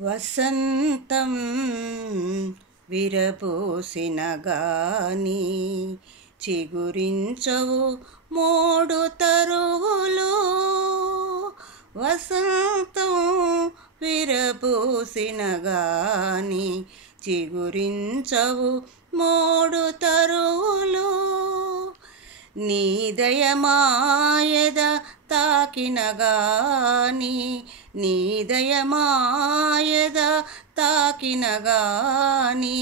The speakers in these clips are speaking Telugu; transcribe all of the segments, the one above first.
వసంతం విరబూసిన గాని చిగురించవు మోడు తరువులు. వసంతం విరబూసిన గాని చిగురించవు మోడు తరువులు. నీ దయమాయద తాకిన గాని నీ దయమాయద తాకిన గాని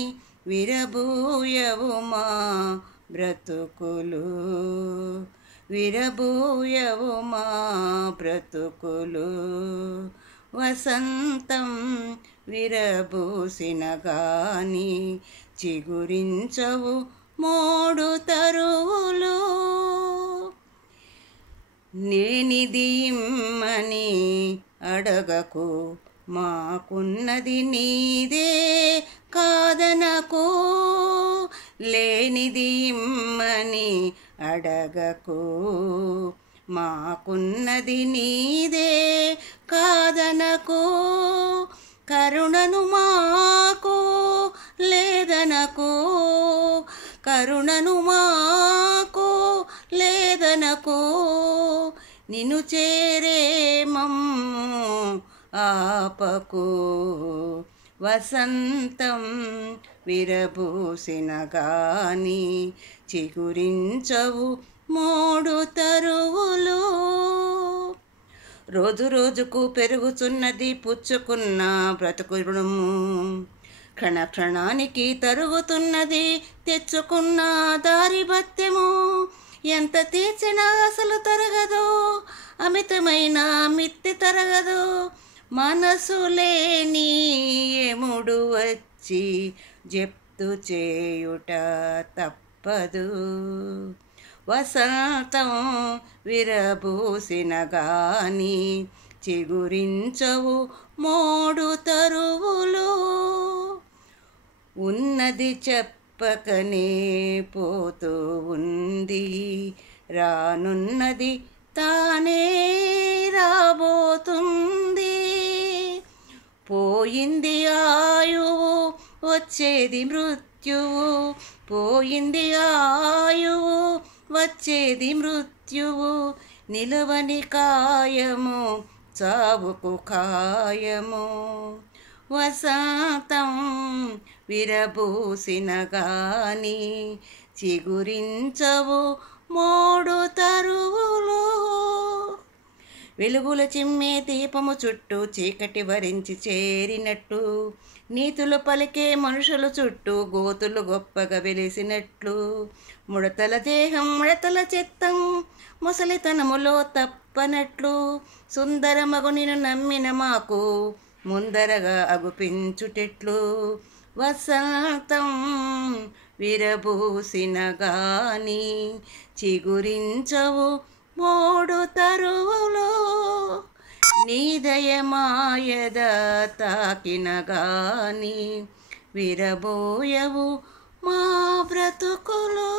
విరబూయవు మా బ్రతుకులు. విరబూయవు మా బ్రతుకులు. వసంతం విరబూసిన గాని చిగురించవు మోడు తరువులు. నేనిది ఇమ్మని అడగకు, మాకున్నది నీదే కాదనకు. లేనిది ఇమ్మని అడగకు, మాకున్నది నీదే కాదనకు. కరుణను మాకు లేదనకు, కరుణను మాకు లేదనకు. నిన్ను చేరే మమ్ము ఆపకు. వసంతం విరబూసిన గాని చిగురించవు మోడు తరువులు. రోజు రోజుకు పెరుగుతున్నది పుచ్చుకున్న బ్రతుకు రుణము. క్షణానికి తరుగుతున్నది తెచ్చుకున్న దారి భత్యము. ఎంత తీర్చినా అసలు తరగదు, అమితమైన మిత్తి తరగదు. మనసు లేని ఎముడు వచ్చి జప్తు చేయుట తప్పదు. వసంతం విరబూసిన గాని చిగురించవు మోడు తరువులు. ఉన్నది చెప్పకనే పోతూ ఉంది, రానున్నది తానే రాబోతుంది. పోయింది ఆయువు వచ్చేది మృత్యువు, పోయింది ఆయువు వచ్చేది మృత్యువు. నిలవని కాయము చావుకు ఖాయము. వసంతం విరబూసిన గాని చిగురించవు మోడు తరువులు. వెలుగుల చిమ్మే దీపము చుట్టూ చీకటి వరించి చేరినట్టు, నీతులు పలికే మనుషులు చుట్టూ గోతులు గొప్పగా వెలిసినట్లు. ముడతల దేహం ముడతల చిత్తం ముసలితనములో తప్పనట్లు. సుందర మగునిను నమ్మిన మాకు ముందరగా అగుపించుటెట్లు. వసంతం విరబూసిన గాని చిగురించవు మోడు తరువులు. నీ దయమాయద తాకిన గాని విరబోయవు మా బ్రతుకులు.